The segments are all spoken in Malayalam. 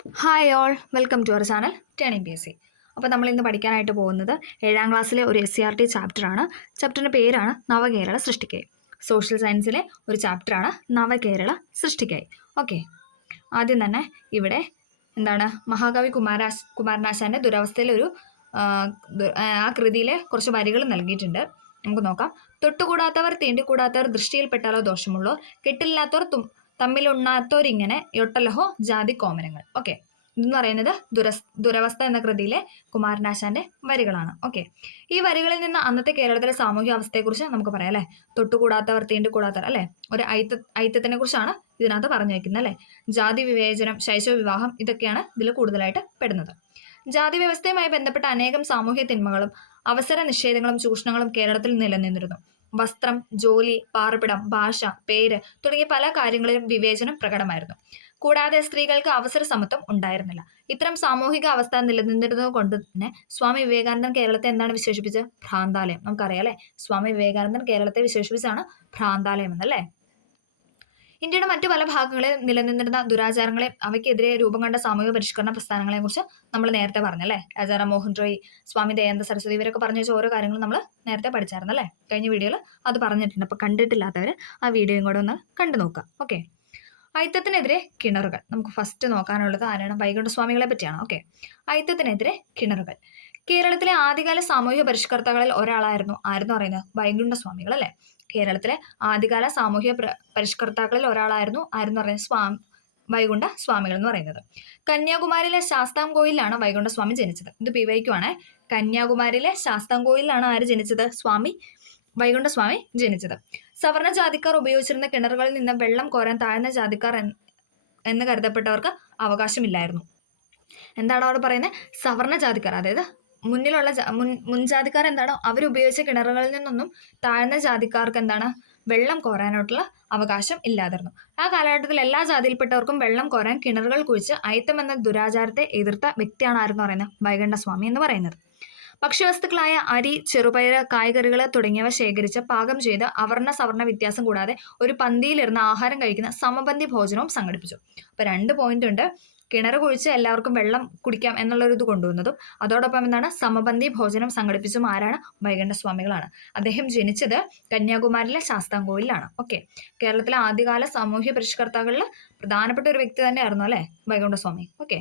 Hi all, welcome to our channel turning PSC. അപ്പോൾ നമ്മൾ ഇന്ന് പഠിക്കാനായിട്ട് പോകുന്നത് 7ാം ക്ലാസ്സിലെ ഒരു SCRT ചാപ്റ്ററാണ്. ചാപ്റ്ററിൻ്റെ പേരാണ് നവകേരള സൃഷ്ടിക്കായി. സോഷ്യൽ സയൻസിലെ ഒരു ചാപ്റ്ററാണ് നവകേരള സൃഷ്ടിക്കായി. ഓക്കെ, ആദ്യം തന്നെ ഇവിടെ എന്താണ് മഹാകവി കുമാരനാശാൻ്റെ ദുരവസ്ഥയിലൊരു ആ കൃതിയിലെ കുറച്ച് വരികൾ നൽകിയിട്ടുണ്ട്. നമുക്ക് നോക്കാം. തൊട്ടുകൂടാത്തവർ തീണ്ടിക്കൂടാത്തവർ ദൃഷ്ടിയിൽപ്പെട്ടാലോ ദോഷമുള്ളോ, കെട്ടില്ലാത്തവർ തമ്മിലുണ്ണാത്തവരിങ്ങനെ യൊട്ടലഹോ ജാതി കോമരങ്ങൾ. ഓക്കെ, ഇതെന്ന് പറയുന്നത് ദുരവസ്ഥ എന്ന കൃതിയിലെ കുമാരനാശാന്റെ വരികളാണ്. ഓക്കെ, ഈ വരികളിൽ നിന്ന് അന്നത്തെ കേരളത്തിലെ സാമൂഹ്യ അവസ്ഥയെക്കുറിച്ച് നമുക്ക് പറയാം അല്ലെ. തൊട്ടുകൂടാത്തവർ തീണ്ടിക്കൂടാത്തവർ അല്ലെ, ഒരു ഐത്തത്തിനെ കുറിച്ചാണ് ഇതിനകത്ത് പറഞ്ഞു വയ്ക്കുന്നത് അല്ലെ. ജാതി വിവേചനം, ശൈശവ വിവാഹം, ഇതൊക്കെയാണ് ഇതിൽ കൂടുതലായിട്ട് പെടുന്നത്. ജാതി വ്യവസ്ഥയുമായി ബന്ധപ്പെട്ട അനേകം സാമൂഹ്യ തിന്മകളും അവസര നിഷേധങ്ങളും ചൂഷണങ്ങളും കേരളത്തിൽ നിലനിന്നിരുന്നു. വസ്ത്രം, ജോലി, പാർപ്പിടം, ഭാഷ, പേര് തുടങ്ങിയ പല കാര്യങ്ങളിലും വിവേചനം പ്രകടമായിരുന്നു. കൂടാതെ സ്ത്രീകൾക്ക് അവസര സമത്വം ഉണ്ടായിരുന്നില്ല. ഇത്തരം സാമൂഹിക അവസ്ഥ നിലനിന്നിരുന്നത് കൊണ്ട് തന്നെ സ്വാമി വിവേകാനന്ദൻ കേരളത്തെ എന്താണ് വിശേഷിപ്പിച്ചത്? ഭ്രാന്താലയം. നമുക്കറിയാം അല്ലെ, സ്വാമി വിവേകാനന്ദൻ കേരളത്തെ വിശേഷിപ്പിച്ചാണ് ഭ്രാന്താലയം എന്നല്ലേ. ഇന്ത്യയുടെ മറ്റു പല ഭാഗങ്ങളിൽ നിലനിന്നിരുന്ന ദുരാചാരങ്ങളെ അവയ്ക്കെതിരെ രൂപം കണ്ട സാമൂഹിക പരിഷ്കരണ പ്രസ്ഥാനങ്ങളെ കുറിച്ച് നമ്മൾ നേരത്തെ പറഞ്ഞല്ലേ. രാജാറാം മോഹൻ റോയ്, സ്വാമി ദയാനന്ദ സരസ്വതി, ഇവരൊക്കെ പറഞ്ഞു വെച്ച ഓരോ കാര്യങ്ങളും നമ്മൾ നേരത്തെ പഠിച്ചായിരുന്നല്ലേ. കഴിഞ്ഞ വീഡിയോയിൽ അത് പറഞ്ഞിട്ടുണ്ട്. അപ്പോൾ കണ്ടിട്ടില്ലാത്തവർ ആ വീഡിയോയും കൂടെ ഒന്ന് കണ്ടു നോക്കാം. ഓക്കെ, ഐത്തത്തിനെതിരെ കിണറുകൾ. നമുക്ക് ഫസ്റ്റ് നോക്കാനുള്ളത് ആരാണ്? വൈകുണ്ഠസ്വാമികളെ പറ്റിയാണ്. ഓക്കെ, ഐത്തത്തിനെതിരെ കിണറുകൾ. കേരളത്തിലെ ആദ്യകാല സാമൂഹിക പരിഷ്കർത്താക്കളിൽ ഒരാളായിരുന്നു ആരെന്ന് പറയുന്നത്? വൈകുണ്ഠസ്വാമികൾ അല്ലെ. കേരളത്തിലെ ആദ്യകാല സാമൂഹിക പരിഷ്കർത്താക്കളിൽ ഒരാളായിരുന്നു ആരെന്ന് പറയുന്നത്? വൈകുണ്ഠ സ്വാമികൾ എന്ന് പറയുന്നത്. കന്യാകുമാരിയിലെ ശാസ്താംകോയിലാണ് വൈകുണ്ഠസ്വാമി ജനിച്ചത്. ഇത് PYQ ആണ്. കന്യാകുമാരിയിലെ ശാസ്താംകോയിലാണ് ആര് ജനിച്ചത്? വൈകുണ്ഠസ്വാമി ജനിച്ചത്. സവർണ ജാതിക്കാർ ഉപയോഗിച്ചിരുന്ന കിണറുകളിൽ നിന്ന് വെള്ളം കോരാൻ താഴ്ന്ന ജാതിക്കാർ എന്ന് കരുതപ്പെട്ടവർക്ക് അവകാശമില്ലായിരുന്നു. എന്താണ് അവിടെ പറയുന്നത്? സവർണ ജാതിക്കാർ, അതായത് മുന്നിലുള്ള മുൻജാതിക്കാർ എന്താണോ അവരുപയോഗിച്ച കിണറുകളിൽ നിന്നൊന്നും താഴ്ന്ന ജാതിക്കാർക്ക് എന്താണ് വെള്ളം കോരാനായിട്ടുള്ള അവകാശം ഇല്ലാതിരുന്നു. ആ കാലഘട്ടത്തിൽ എല്ലാ ജാതിയിൽപ്പെട്ടവർക്കും വെള്ളം കോരാൻ കിണറുകൾ കുഴിച്ച് ഐത്തം എന്ന ദുരാചാരത്തെ എതിർത്ത വ്യക്തിയാണ് ആരെന്ന് പറയുന്നത്? വൈകുണ്ഠസ്വാമി എന്ന് പറയുന്നത്. ഭക്ഷ്യവസ്തുക്കളായ അരി, ചെറുപയർ, കായ്കറികൾ തുടങ്ങിയവ ശേഖരിച്ച് പാകം ചെയ്ത് അവർണ സവർണ വ്യത്യാസം കൂടാതെ ഒരു പന്തിയിലിരുന്ന് ആഹാരം കഴിക്കുന്ന സമപന്തി ഭോജനവും സംഘടിപ്പിച്ചു. അപ്പോൾ 2 പോയിന്റ് ഉണ്ട്. കിണർ കുഴിച്ച് എല്ലാവർക്കും വെള്ളം കുടിക്കാം എന്നുള്ളൊരു ഇത് കൊണ്ടുവന്നതും അതോടൊപ്പം എന്താണ് സമപന്തി ഭോജനം സംഘടിപ്പിച്ചതും ആരാണ്? വൈകുണ്ഠസ്വാമികളാണ്. അദ്ദേഹം ജനിച്ചത് കന്യാകുമാരിയിലെ ശാസ്താംകോയിലാണ്. ഓക്കെ, കേരളത്തിലെ ആദ്യകാല സാമൂഹ്യ പരിഷ്കർത്താക്കളിൽ പ്രധാനപ്പെട്ട ഒരു വ്യക്തി തന്നെയായിരുന്നു അല്ലെ വൈകുണ്ഠസ്വാമി. ഓക്കെ,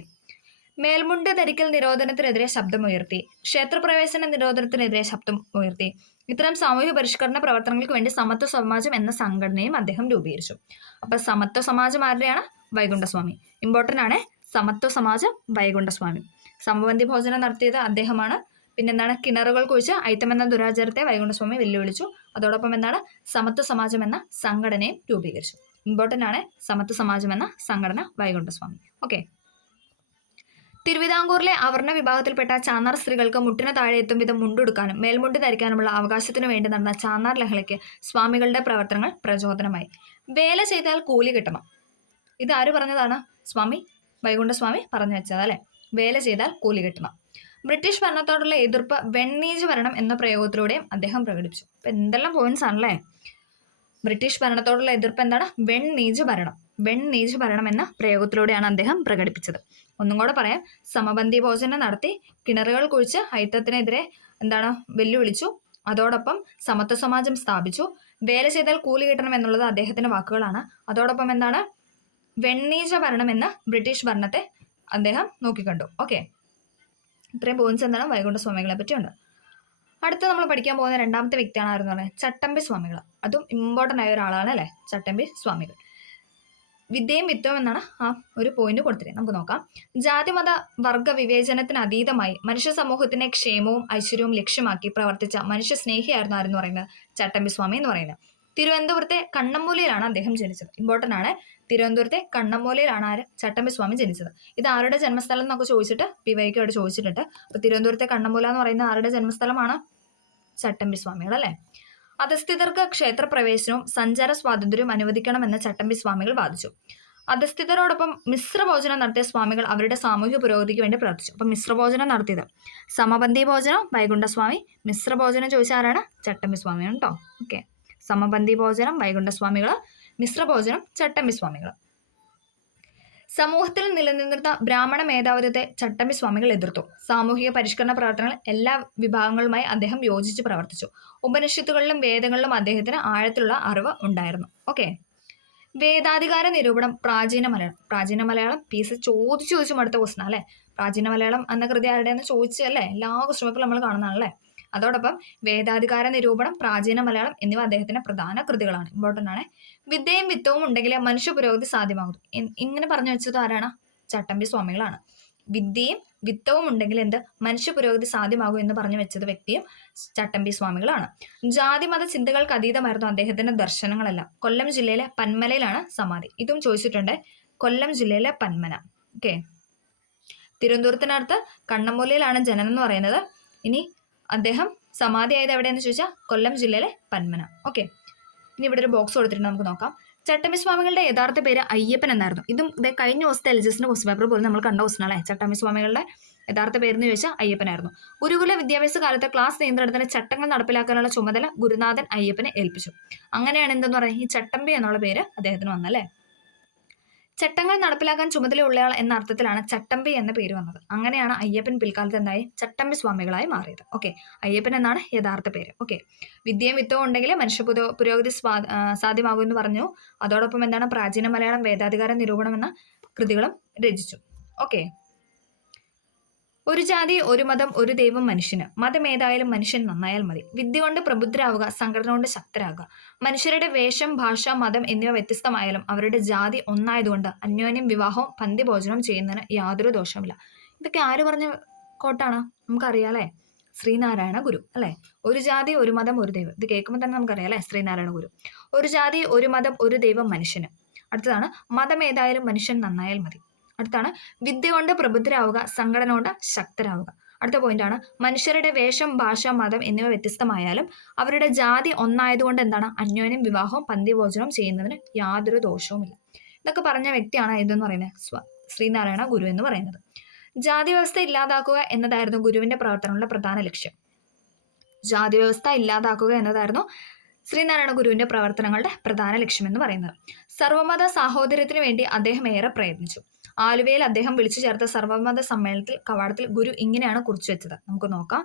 മേൽമുണ്ട് ധരിക്കൽ നിരോധനത്തിനെതിരെ ശബ്ദമുയർത്തി. ക്ഷേത്രപ്രവേശന നിരോധനത്തിനെതിരെ ശബ്ദം ഉയർത്തി. ഇത്തരം സാമൂഹിക പരിഷ്കരണ പ്രവർത്തനങ്ങൾക്ക് വേണ്ടി സമത്വ സമാജം എന്ന സംഘടനയും അദ്ദേഹം രൂപീകരിച്ചു. അപ്പൊ സമത്വ സമാജം ആരുടെയാണ്? വൈകുണ്ഠസ്വാമി. ഇമ്പോർട്ടൻ്റ് ആണ്. സമത്വ സമാജം വൈകുണ്ഠസ്വാമി. സമപന്തി ഭോജനം നടത്തിയത് അദ്ദേഹമാണ്. പിന്നെന്താണ്? കിണറുകൾ കുഴിച്ച് ഐത്തം എന്ന ദുരാചാരത്തെ വൈകുണ്ഠസ്വാമി വെല്ലുവിളിച്ചു. അതോടൊപ്പം എന്താണ്? സമത്വ സമാജം എന്ന സംഘടനയും രൂപീകരിച്ചു. ഇമ്പോർട്ടൻ്റ് ആണ്. സമത്വ സമാജം എന്ന സംഘടന വൈകുണ്ഠസ്വാമി. ഓക്കെ, തിരുവിതാംകൂറിലെ അവർണ വിഭാഗത്തിൽപ്പെട്ട ചാന്നാർ സ്ത്രീകൾക്ക് മുട്ടിന് താഴെ എത്തും വിധം മുണ്ടുടുക്കാനും മേൽമുണ്ട് ധരിക്കാനുമുള്ള അവകാശത്തിനു വേണ്ടി നടന്ന ചാന്നാർ ലഹളയ്ക്ക് സ്വാമികളുടെ പ്രവർത്തനങ്ങൾ പ്രചോദനമായി. വേല ചെയ്താൽ കൂലി കിട്ടണം. ഇത് ആര് പറഞ്ഞതാണ്? വൈകുണ്ഠസ്വാമി പറഞ്ഞു വെച്ചത് അല്ലെ. വേല ചെയ്താൽ കൂലി കിട്ടണം. ബ്രിട്ടീഷ് ഭരണത്തോടുള്ള എതിർപ്പ് വെണ്ണീജ് ഭരണം എന്ന പ്രയോഗത്തിലൂടെയും അദ്ദേഹം പ്രകടിപ്പിച്ചു. അപ്പൊ എന്തെല്ലാം പോയിന്റ്സ് ആണല്ലേ. ബ്രിട്ടീഷ് ഭരണത്തോടുള്ള എതിർപ്പ് എന്താണ്? വെണ്ണീജ് ഭരണം എന്ന പ്രയോഗത്തിലൂടെയാണ് അദ്ദേഹം പ്രകടിപ്പിച്ചത്. ഒന്നും കൂടെ പറയാം. സമപന്തി ഭോജനം നടത്തി, കിണറുകൾ കുഴിച്ച് ഐത്തത്തിനെതിരെ എന്താണ് വെല്ലുവിളിച്ചു. അതോടൊപ്പം സമത്വ സമാജം സ്ഥാപിച്ചു. വേല ചെയ്താൽ കൂലി കിട്ടണം എന്നുള്ളത് അദ്ദേഹത്തിന്റെ വാക്കുകളാണ്. അതോടൊപ്പം എന്താണ്? വെണ്ണീജ ഭരണം എന്ന ബ്രിട്ടീഷ് ഭരണത്തെ അദ്ദേഹം നോക്കിക്കണ്ടു. ഓക്കെ, ഇത്രയും പോയിന്റ്സ് എന്താണ് വൈകുണ്ഠസ്വാമികളെ പറ്റിയുണ്ട്. അടുത്ത നമ്മൾ പഠിക്കാൻ പോകുന്ന 2ാമത്തെ വ്യക്തിയാണ് ആരെന്ന് പറയുന്നത്? ചട്ടമ്പി സ്വാമികൾ. അതും ഇമ്പോർട്ടൻ്റ് ആയ ഒരാളാണ് അല്ലെ, ചട്ടമ്പി സ്വാമികൾ. വിദ്യയും വിത്തവും എന്നാണ് ആ ഒരു പോയിന്റ് കൊടുത്തിരിക്കുന്നത്. നമുക്ക് നോക്കാം. ജാതിമത വർഗ വിവേചനത്തിന് അതീതമായി മനുഷ്യ സമൂഹത്തിന്റെ ക്ഷേമവും ഐശ്വര്യവും ലക്ഷ്യമാക്കി പ്രവർത്തിച്ച മനുഷ്യ സ്നേഹിയായിരുന്നു ആരെന്ന് പറയുന്നത്? ചട്ടമ്പി സ്വാമി എന്ന് പറയുന്നത്. തിരുവനന്തപുരത്തെ കണ്ണമ്മൂലയിലാണ് അദ്ദേഹം ജനിച്ചത്. ഇമ്പോർട്ടൻ്റ് ആണ്. തിരുവനന്തപുരത്തെ കണ്ണമ്മൂലയിലാണ് ആര്? ചട്ടമ്പി സ്വാമി ജനിച്ചത്. ഇത് ആരുടെ ജന്മസ്ഥലം എന്നൊക്കെ ചോദിച്ചിട്ട് PYQ അവിടെ ചോദിച്ചിട്ടുണ്ട്. അപ്പൊ തിരുവനന്തപുരത്തെ കണ്ണമ്മൂല എന്ന് പറയുന്നത് ആരുടെ ജന്മസ്ഥലമാണ്? ചട്ടമ്പി സ്വാമികൾ അല്ലെ. അധസ്ഥിതർക്ക് ക്ഷേത്രപ്രവേശനവും സഞ്ചാര സ്വാതന്ത്ര്യവും അനുവദിക്കണമെന്ന് ചട്ടമ്പി സ്വാമികൾ വാദിച്ചു. അധസ്ഥിതരോടൊപ്പം മിശ്രഭോജനം നടത്തിയ സ്വാമികൾ അവരുടെ സാമൂഹിക പുരോഗതിക്ക് വേണ്ടി പ്രവർത്തിച്ചു. അപ്പൊ മിശ്രഭോജനം നടത്തിയത് സമപന്തി ഭോജനം വൈകുണ്ഠസ്വാമി, മിശ്രഭോജനം ചോദിച്ച ആരാണ്? ചട്ടമ്പി സ്വാമിയാണ് കേട്ടോ. ഓക്കെ, സമപന്തി ഭോജനം വൈകുണ്ഠസ്വാമികൾ, മിശ്രഭോജനം ചട്ടമ്പി സ്വാമികൾ. സമൂഹത്തിൽ നിലനിന്നിരുന്ന ബ്രാഹ്മണ മേധാവിത്വത്തെ ചട്ടമ്പി സ്വാമികൾ എതിർത്തു. സാമൂഹിക പരിഷ്കരണ പ്രവർത്തനങ്ങൾ എല്ലാ വിഭാഗങ്ങളുമായി അദ്ദേഹം യോജിച്ച് പ്രവർത്തിച്ചു. ഉപനിഷത്തുകളിലും വേദങ്ങളിലും അദ്ദേഹത്തിന് ആഴത്തിലുള്ള അറിവ് ഉണ്ടായിരുന്നു. ഓക്കെ. വേദാധികാര നിരൂപണം പ്രാചീന മലയാളം. പ്രാചീന മലയാളം പീസ് ചോദിച്ചു മടുത്ത ക്വസ്റ്റൻ അല്ലേ. പ്രാചീന മലയാളം എന്ന കൃതി ആരുടെയെന്ന് ചോദിച്ചല്ലേ എല്ലാ ക്വസ്റ്റൻ പേപ്പറിലും നമ്മൾ കാണുന്നതാണല്ലേ. അതോടൊപ്പം വേദാധികാര നിരൂപണം, പ്രാചീന മലയാളം എന്നിവ അദ്ദേഹത്തിന്റെ പ്രധാന കൃതികളാണ്. ഇമ്പോർട്ടൻ്റ് ആണ്. വിദ്യയും വിത്തവും ഉണ്ടെങ്കിലേ മനുഷ്യ പുരോഗതി സാധ്യമാകും. ഇങ്ങനെ പറഞ്ഞു വെച്ചത് ആരാണ്? ചട്ടമ്പി സ്വാമികളാണ്. വിദ്യയും വിത്തവും ഉണ്ടെങ്കിൽ എന്ത് മനുഷ്യ പുരോഗതി സാധ്യമാകും എന്ന് പറഞ്ഞു വെച്ചത് വ്യക്തിയും ചട്ടമ്പി സ്വാമികളാണ്. ജാതിമത ചിന്തകൾക്ക് അതീതമായിരുന്നു അദ്ദേഹത്തിന്റെ ദർശനങ്ങളെല്ലാം. കൊല്ലം ജില്ലയിലെ പന്മലയിലാണ് സമാധി. ഇതും ചോദിച്ചിട്ടുണ്ട്. കൊല്ലം ജില്ലയിലെ പന്മന. ഓക്കെ. തിരുവനന്തപുരത്തിനടുത്ത് കണ്ണമൂലയിലാണ് ജനനം എന്ന് പറയുന്നത്. ഇനി അദ്ദേഹം സമാധി ആയത് എവിടെയെന്ന് ചോദിച്ചാൽ കൊല്ലം ജില്ലയിലെ പന്മന. ഓക്കെ. ഇനി ഇവിടെ ഒരു ബോക്സ് കൊടുത്തിട്ടുണ്ട്, നമുക്ക് നോക്കാം. ചട്ടമ്പി സ്വാമികളുടെ യഥാർത്ഥ പേര് അയ്യപ്പൻ എന്നായിരുന്നു. ഇതും കഴിഞ്ഞ ദിവസത്തെ എൽജിഎസിന്റെ ക്വസ്റ്റ്യൻ പേപ്പർ പോലും നമ്മൾ കണ്ട ക്വസ്റ്റൻ അല്ലേ. ചട്ടമ്പി സ്വാമികളുടെ യഥാർത്ഥ പേരെന്ന് ചോദിച്ചാൽ അയ്യപ്പനായിരുന്നു. ഗുരുകുല വിദ്യാഭ്യാസ കാലത്ത് ക്ലാസ് നിയന്ത്രണത്തിന് ചട്ടങ്ങൾ നടപ്പിലാക്കാനുള്ള ചുമതല ഗുരുനാഥൻ അയ്യപ്പനെ ഏൽപ്പിച്ചു. അങ്ങനെയാണ് എന്തെന്ന് പറയുക, ഈ ചട്ടമ്പി എന്നുള്ള പേര് അദ്ദേഹത്തിന് വന്നല്ലേ. ചട്ടങ്ങൾ നടപ്പിലാക്കാൻ ചുമതലയുള്ളയാൾ എന്ന അർത്ഥത്തിലാണ് ചട്ടമ്പി എന്ന പേര് വന്നത്. അങ്ങനെയാണ് അയ്യപ്പൻ പിൽക്കാലത്ത് എന്തായി ചട്ടമ്പി സ്വാമികളായി മാറിയത്. ഓക്കെ. അയ്യപ്പൻ എന്നാണ് യഥാർത്ഥ പേര്. ഓക്കെ. വിദ്യയും വിത്തവും ഉണ്ടെങ്കിൽ മനുഷ്യ പുരോഗതി സാധ്യമാകും എന്ന് പറഞ്ഞു. അതോടൊപ്പം എന്താണ് പ്രാചീന മലയാളം, വേദാധികാര നിരൂപണം എന്ന കൃതികളും രചിച്ചു. ഓക്കെ. ഒരു ജാതി, ഒരു മതം, ഒരു ദൈവം മനുഷ്യന്. മതം ഏതായാലും മനുഷ്യൻ നന്നായാൽ മതി. വിദ്യ കൊണ്ട് പ്രബുദ്ധരാവുക, സംഘടന കൊണ്ട് ശക്തരാകുക. മനുഷ്യരുടെ വേഷം, ഭാഷ, മതം എന്നിവ വ്യത്യസ്തമായാലും അവരുടെ ജാതി ഒന്നായതുകൊണ്ട് അന്യോന്യം വിവാഹവും പന്തിഭോജനവും ചെയ്യുന്നതിന് യാതൊരു ദോഷവുമില്ല. ഇതൊക്കെ ആര് പറഞ്ഞ കോട്ടാണ്? നമുക്കറിയാലേ, ശ്രീനാരായണ ഗുരു അല്ലേ. ഒരു ജാതി, ഒരു മതം, ഒരു ദൈവം. ഇത് കേൾക്കുമ്പോൾ തന്നെ നമുക്കറിയാം അല്ലേ, ശ്രീനാരായണ ഗുരു. ഒരു ജാതി, ഒരു മതം, ഒരു ദൈവം മനുഷ്യന്. അടുത്തതാണ് മതം ഏതായാലും മനുഷ്യൻ നന്നായാൽ മതി. അടുത്താണ് വിദ്യ കൊണ്ട് പ്രബുദ്ധരാവുക, സംഘടന കൊണ്ട് ശക്തരാവുക. അടുത്ത പോയിന്റാണ് മനുഷ്യരുടെ വേഷം, ഭാഷ, മതം എന്നിവ വ്യത്യസ്തമായാലും അവരുടെ ജാതി ഒന്നായതുകൊണ്ട് എന്താണ് അന്യോന്യം വിവാഹവും പന്തിഭോജനവും ചെയ്യുന്നതിന് യാതൊരു ദോഷവുമില്ല. ഇതൊക്കെ പറഞ്ഞ വ്യക്തിയാണ് ഇതെന്ന് പറയുന്നത് ശ്രീനാരായണ ഗുരു എന്ന് പറയുന്നത്. ജാതി വ്യവസ്ഥ ഇല്ലാതാക്കുക എന്നതായിരുന്നു ഗുരുവിന്റെ പ്രവർത്തനങ്ങളുടെ പ്രധാന ലക്ഷ്യം. ജാതി വ്യവസ്ഥ ഇല്ലാതാക്കുക എന്നതായിരുന്നു ശ്രീനാരായണ ഗുരുവിന്റെ പ്രവർത്തനങ്ങളുടെ പ്രധാന ലക്ഷ്യമെന്ന് പറയുന്നത്. സർവമത സാഹോദര്യത്തിന് വേണ്ടി അദ്ദേഹം ഏറെ പ്രയത്നിച്ചു. ആലുവയിൽ അദ്ദേഹം വിളിച്ചു ചേർത്ത സർവമത സമ്മേളനത്തിൽ കവാടത്തിൽ ഗുരു ഇങ്ങനെയാണ് കുറിച്ചു വെച്ചത്. നമുക്ക് നോക്കാം.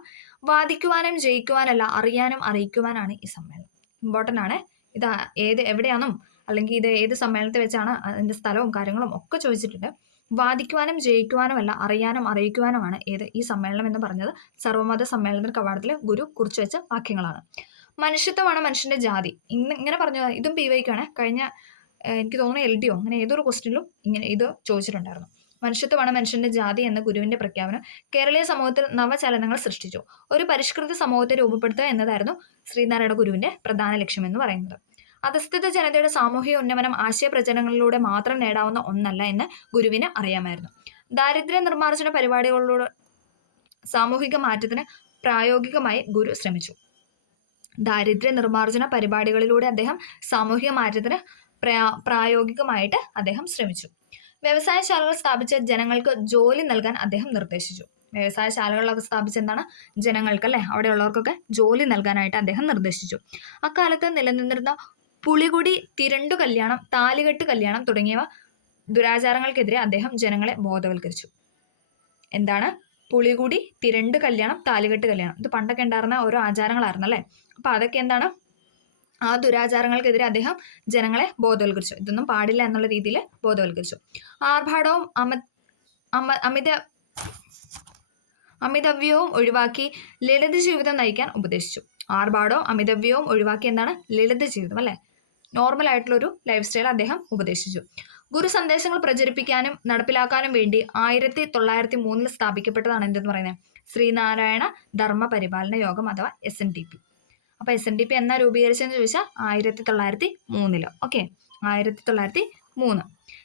വാദിക്കുവാനും ജയിക്കുവാനല്ല, അറിയാനും അറിയിക്കുവാനാണ് ഈ സമ്മേളനം. ഇമ്പോർട്ടൻ്റ് ആണ്. ഇത് എവിടെയാണെന്നും അല്ലെങ്കിൽ ഇത് ഏത് സമ്മേളനത്തിൽ വെച്ചാണ് അതിന്റെ സ്ഥലവും കാര്യങ്ങളും ഒക്കെ ചോദിച്ചിട്ടുണ്ട്. വാദിക്കുവാനും ജയിക്കുവാനുമല്ല, അറിയാനും അറിയിക്കുവാനുമാണ് ഈ സമ്മേളനം എന്ന് പറഞ്ഞത്. സർവമത സമ്മേളനത്തിന് കവാടത്തിൽ ഗുരു കുറിച്ചു വെച്ച വാക്യങ്ങളാണ്. മനുഷ്യത്വമാണ് മനുഷ്യന്റെ ജാതി. ഇങ്ങനെ പറഞ്ഞത് ഇതും PYക്കാണ്. കഴിഞ്ഞ എനിക്ക് തോന്നുന്നു LDO അങ്ങനെ ഏതൊരു ക്വസ്റ്റ്യനിലും ഇങ്ങനെ ഇത് ചോദിച്ചിട്ടുണ്ടായിരുന്നു. മനുഷ്യത്വമാണ് മനുഷ്യന്റെ ജാതി എന്ന ഗുരുവിന്റെ പ്രഖ്യാപനം കേരളീയ സമൂഹത്തിൽ നവചലനങ്ങൾ സൃഷ്ടിച്ചു. ഒരു പരിഷ്കൃത സമൂഹത്തെ രൂപപ്പെടുത്തുക എന്നതായിരുന്നു ശ്രീനാരായണ ഗുരുവിന്റെ പ്രധാന ലക്ഷ്യമെന്ന് പറയുന്നത്. അധസ്ഥിത ജനതയുടെ സാമൂഹിക ഉന്നമനം ആശയപ്രചരണങ്ങളിലൂടെ മാത്രം നേടാവുന്ന ഒന്നല്ല എന്ന് ഗുരുവിന് അറിയാമായിരുന്നു. ദാരിദ്ര്യ നിർമ്മാർജ്ജന പരിപാടികളിലൂടെ സാമൂഹിക മാറ്റത്തിന് പ്രായോഗികമായി ഗുരു ശ്രമിച്ചു. ദാരിദ്ര്യ നിർമ്മാർജ്ജന പരിപാടികളിലൂടെ അദ്ദേഹം സാമൂഹിക മാറ്റത്തിന് പ്രായോഗികമായിട്ട് അദ്ദേഹം ശ്രമിച്ചു. വ്യവസായശാലകൾ സ്ഥാപിച്ച് ജനങ്ങൾക്ക് ജോലി നൽകാൻ അദ്ദേഹം നിർദ്ദേശിച്ചു. വ്യവസായശാലകളൊക്കെ സ്ഥാപിച്ച് എന്താണ് ജനങ്ങൾക്ക് അല്ലെ, അവിടെയുള്ളവർക്കൊക്കെ ജോലി നൽകാനായിട്ട് അദ്ദേഹം നിർദ്ദേശിച്ചു. അക്കാലത്ത് നിലനിന്നിരുന്ന പുളികുടി, തിരണ്ടു കല്യാണം, താലികെട്ട് കല്യാണം തുടങ്ങിയവ ദുരാചാരങ്ങൾക്കെതിരെ അദ്ദേഹം ജനങ്ങളെ ബോധവൽക്കരിച്ചു. എന്താണ് പുളികുടി, തിരണ്ട് കല്യാണം, താലികെട്ട് കല്യാണം? ഇത് പണ്ടൊക്കെ ഉണ്ടായിരുന്ന ഓരോ ആചാരങ്ങളായിരുന്നു അല്ലേ. അപ്പൊ അതൊക്കെ എന്താണ് ആ ദുരാചാരങ്ങൾക്കെതിരെ അദ്ദേഹം ജനങ്ങളെ ബോധവൽക്കരിച്ചു. ഇതൊന്നും പാടില്ല എന്നുള്ള രീതിയിൽ ബോധവൽക്കരിച്ചു. ആർഭാടവും അമിതവ്യവും ഒഴിവാക്കി ലളിത ജീവിതം നയിക്കാൻ ഉപദേശിച്ചു. ആർഭാടവും അമിതവ്യവും ഒഴിവാക്കി എന്താണ് ലളിത ജീവിതം അല്ലെ, നോർമൽ ആയിട്ടുള്ളൊരു ലൈഫ് സ്റ്റൈൽ അദ്ദേഹം ഉപദേശിച്ചു. ഗുരു സന്ദേശങ്ങൾ പ്രചരിപ്പിക്കാനും നടപ്പിലാക്കാനും വേണ്ടി 1903 സ്ഥാപിക്കപ്പെട്ടതാണ് എന്തെന്ന് പറയുന്നത് ശ്രീനാരായണ ധർമ്മ പരിപാലന യോഗം അഥവാ SNDP. അപ്പൊ SNDP എന്നാ രൂപീകരിച്ചെന്ന് ചോദിച്ചാൽ 1903. ഓക്കെ, 1903.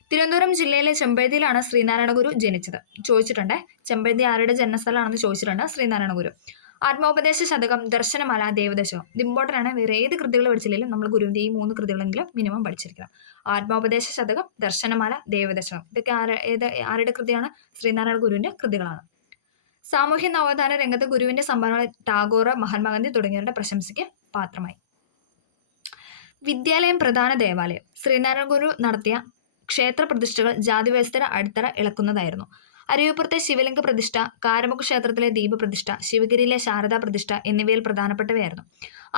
തിരുവനന്തപുരം ജില്ലയിലെ ചെമ്പഴന്തിയിലാണ് ശ്രീനാരായണ ഗുരു ജനിച്ചത്. ചോദിച്ചിട്ടുണ്ട് ചെമ്പഴന്തി ആരുടെ ജന്മസ്ഥലമാണെന്ന് ചോദിച്ചിട്ടുണ്ട്. ശ്രീനാരായണ ഗുരു. ആത്മോപദേശ ശതകം, ദർശനമാല, ദേവദശകം. ഇത് ഇമ്പോർട്ടൻ്റ് ആണ്. വേറെ ഏത് കൃതികൾ പഠിച്ചില്ലെങ്കിലും നമ്മൾ ഗുരുവിന്റെ ഈ 3 കൃതികളെങ്കിലും മിനിമം പഠിച്ചിരിക്കണം. ആത്മോപദേശ ശതകം, ദർശനമാല, ദേവദശകം. ഇതൊക്കെ ആരുടെ കൃതിയാണ്? ശ്രീനാരായണ ഗുരുവിന്റെ കൃതികളാണ്. സാമൂഹ്യ നവോത്ഥാന രംഗത്ത് ഗുരുവിന്റെ സംഭാവനകൾ ടാഗോർ, മഹാത്മാഗാന്ധി തുടങ്ങിയവരുടെ പ്രശംസയ്ക്ക് പാത്രമായി. വിദ്യാലയം പ്രധാന ദേവാലയം. ശ്രീനാരായണ ഗുരു നടത്തിയ ക്ഷേത്ര പ്രതിഷ്ഠകൾ ജാതി വ്യവസ്ഥയുടെ അടിത്തറ ഇളക്കുന്നതായിരുന്നു. അരുവിപ്പുറത്തെ ശിവലിംഗ പ്രതിഷ്ഠ, കാരമുക്ക് ക്ഷേത്രത്തിലെ ദീപപ്രതിഷ്ഠ, ശിവഗിരിയിലെ ശാരദാ പ്രതിഷ്ഠ എന്നിവയിൽ പ്രധാനപ്പെട്ടവയായിരുന്നു.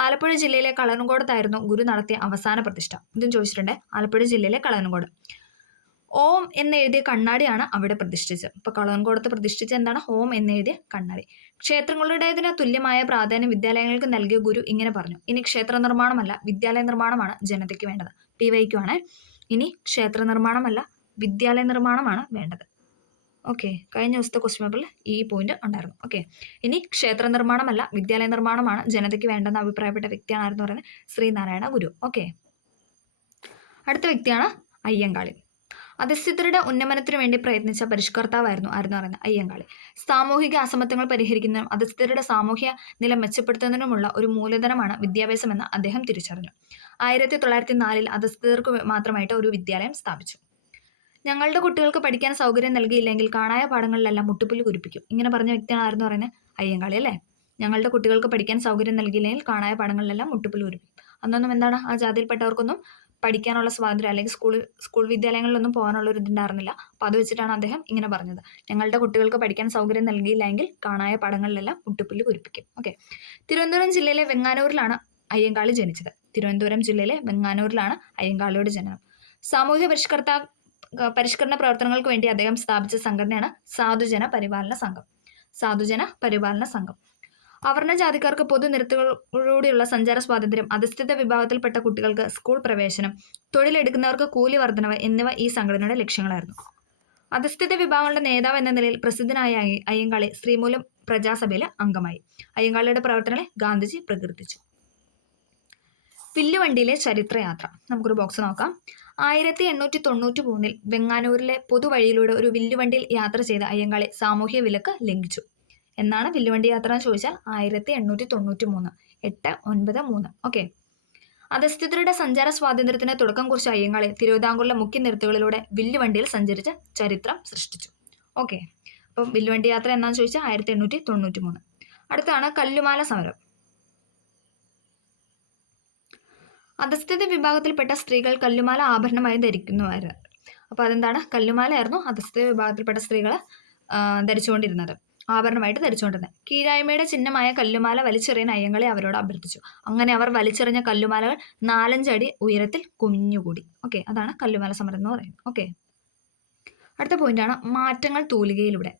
ആലപ്പുഴ ജില്ലയിലെ കളനുംകോടത്തായിരുന്നു ഗുരു നടത്തിയ അവസാന പ്രതിഷ്ഠ. ഇതും ചോദിച്ചിട്ടുണ്ട്. ആലപ്പുഴ ജില്ലയിലെ കളനുംകോട്. ഓം എന്നെഴുതിയ കണ്ണാടിയാണ് അവിടെ പ്രതിഷ്ഠിച്ചത്. ഇപ്പൊ കളവൻകോടത്ത് പ്രതിഷ്ഠിച്ച എന്താണ്? ഓം എന്നെഴുതിയ കണ്ണാടി. ക്ഷേത്രങ്ങളുടേതിന് തുല്യമായ പ്രാധാന്യം വിദ്യാലയങ്ങൾക്ക് നൽകിയ ഗുരു ഇങ്ങനെ പറഞ്ഞു: ഇനി ക്ഷേത്ര നിർമ്മാണമല്ല വിദ്യാലയ നിർമ്മാണമാണ് ജനതയ്ക്ക് വേണ്ടത്. PYQ ഇനി ക്ഷേത്ര നിർമ്മാണമല്ല വിദ്യാലയ നിർമ്മാണമാണ് വേണ്ടത്. ഓക്കെ, കഴിഞ്ഞ ദിവസത്തെ ക്വസ്റ്റ്യൻ പേപ്പറിൽ ഈ പോയിന്റ് ഉണ്ടായിരുന്നു. ഓക്കെ, ഇനി ക്ഷേത്ര നിർമ്മാണമല്ല വിദ്യാലയ നിർമ്മാണമാണ് ജനതയ്ക്ക് വേണ്ടെന്ന് അഭിപ്രായപ്പെട്ട വ്യക്തിയാണ് ആരെന്ന് പറയുന്നത്? ശ്രീനാരായണ ഗുരു. ഓക്കെ, അടുത്ത വ്യക്തിയാണ് അയ്യങ്കാളി. അധസ്ഥിതരുടെ ഉന്നമനത്തിനു വേണ്ടി പ്രയത്നിച്ച പരിഷ്കർത്താവായിരുന്നു ആരെന്ന് പറയുന്നത്? അയ്യങ്കാളി. സാമൂഹിക അസമത്വങ്ങൾ പരിഹരിക്കുന്നതിനും അധസ്ഥിതരുടെ സാമൂഹ്യ നില മെച്ചപ്പെടുത്തുന്നതിനുമുള്ള ഒരു മൂലധനമാണ് വിദ്യാഭ്യാസമെന്ന് അദ്ദേഹം തിരിച്ചറിഞ്ഞു. 1904 അധസ്ഥിതർക്ക് മാത്രമായിട്ട് ഒരു വിദ്യാലയം സ്ഥാപിച്ചു. ഞങ്ങളുടെ കുട്ടികൾക്ക് പഠിക്കാൻ സൗകര്യം നൽകിയില്ലെങ്കിൽ കാണായ പാഠങ്ങളിലെല്ലാം മുട്ടുപുല്ല് കുരിപ്പിക്കും. ഇങ്ങനെ പറഞ്ഞ വ്യക്തിയാണ് ആരെന്ന് പറയുന്നത്? അയ്യങ്കാളി അല്ലേ? ഞങ്ങളുടെ കുട്ടികൾക്ക് പഠിക്കാൻ സൗകര്യം നൽകിയില്ലെങ്കിൽ കാണായ പാഠങ്ങളിലെല്ലാം മുട്ടുപുല്ല് കുരിപ്പിക്കും. അന്നൊന്നും എന്താണ്, ആ ജാതിയിൽപ്പെട്ടവർക്കൊന്നും പഠിക്കാനുള്ള സ്വാതന്ത്ര്യം അല്ലെങ്കിൽ സ്കൂൾ വിദ്യാലയങ്ങളിലൊന്നും പോകാനുള്ള ഒരു ഇതുണ്ടായിരുന്നില്ല. അപ്പോൾ അത് വെച്ചിട്ടാണ് അദ്ദേഹം ഇങ്ങനെ പറഞ്ഞത്: ഞങ്ങളുടെ കുട്ടികൾക്ക് പഠിക്കാൻ സൗകര്യം നൽകിയില്ലെങ്കിൽ കാണായ പാഠങ്ങളിലെല്ലാം മുട്ടുപുല്ല് കുരിപ്പിക്കും. ഓക്കെ, തിരുവനന്തപുരം ജില്ലയിലെ വെങ്ങാനൂരിലാണ് അയ്യങ്കാളി ജനിച്ചത്. തിരുവനന്തപുരം ജില്ലയിലെ വെങ്ങാനൂരിലാണ് അയ്യങ്കാളിയുടെ ജനനം. സാമൂഹ്യ പരിഷ്കരണ പ്രവർത്തനങ്ങൾക്ക് വേണ്ടി അദ്ദേഹം സ്ഥാപിച്ച സംഘടനയാണ് സാധുജന പരിപാലന സംഘം. സാധുജന പരിപാലന സംഘം. അവർണ ജാതിക്കാർക്ക് പൊതുനിരത്തുകളിലൂടെയുള്ള സഞ്ചാര സ്വാതന്ത്ര്യം, അധസ്ഥിത വിഭാഗത്തിൽപ്പെട്ട കുട്ടികൾക്ക് സ്കൂൾ പ്രവേശനം, തൊഴിലെടുക്കുന്നവർക്ക് കൂലി വർധനവ് എന്നിവ ഈ സംഘടനയുടെ ലക്ഷ്യങ്ങളായിരുന്നു. അധസ്ഥിത വിഭാഗങ്ങളുടെ നേതാവ് എന്ന നിലയിൽ പ്രസിദ്ധനായ അയ്യങ്കാളി ശ്രീമൂലം പ്രജാസഭയിലെ അംഗമായി. അയ്യങ്കാളിയുടെ പ്രവർത്തനങ്ങളെ ഗാന്ധിജി പ്രകീർത്തിച്ചു. വില്ലുവണ്ടിയിലെ ചരിത്രയാത്ര. നമുക്കൊരു ബോക്സ് നോക്കാം. 1893 വെങ്ങാനൂരിലെ പൊതുവഴിയിലൂടെ ഒരു വില്ലുവണ്ടിയിൽ യാത്ര ചെയ്ത അയ്യങ്കാളി സാമൂഹ്യ വിലക്ക് ലംഘിച്ചു. എന്നാണ് വില്ലുവണ്ടി യാത്ര എന്ന് ചോദിച്ചാൽ 1893 893. ഓക്കെ, അധസ്ഥിതരുടെ സഞ്ചാര സ്വാതന്ത്ര്യത്തിന് തുടക്കം കുറിച്ച അയ്യങ്കാളി തിരുവിതാംകൂറിലെ മുഖ്യ നിരത്തുകളിലൂടെ വില്ലുവണ്ടിയിൽ സഞ്ചരിച്ച് ചരിത്രം സൃഷ്ടിച്ചു. ഓക്കെ, അപ്പം വില്ലുവണ്ടി യാത്ര എന്നാന്ന് ചോദിച്ചാൽ 1893. അടുത്താണ് കല്ലുമാല സമരം. അധസ്ഥിത വിഭാഗത്തിൽപ്പെട്ട സ്ത്രീകൾ കല്ലുമാല ആഭരണമായി ധരിക്കുന്നവരായിരുന്നു. അപ്പോൾ അതെന്താണ്? കല്ലുമാലയായിരുന്നു അധസ്ഥിത വിഭാഗത്തിൽപ്പെട്ട സ്ത്രീകൾ ധരിച്ചുകൊണ്ടിരുന്നത്, ആഭരണമായിട്ട് ധരിച്ചുകൊണ്ടിരുന്നത്. കീഴായ്മയുടെ ചിഹ്നമായ കല്ലുമാല വലിച്ചെറിയാൻ അയ്യങ്കാളി അവരോട് അഭ്യർത്ഥിച്ചു. അങ്ങനെ അവർ വലിച്ചെറിഞ്ഞ കല്ലുമാലകൾ 4-5 അടി ഉയരത്തിൽ കുഞ്ഞുകൂടി. ഓക്കെ, അതാണ് കല്ലുമാല സമരം എന്ന് പറയുന്നത്. ഓക്കെ, അടുത്ത പോയിന്റാണ് മാറ്റങ്ങൾ തൂലികയിലൂടെ.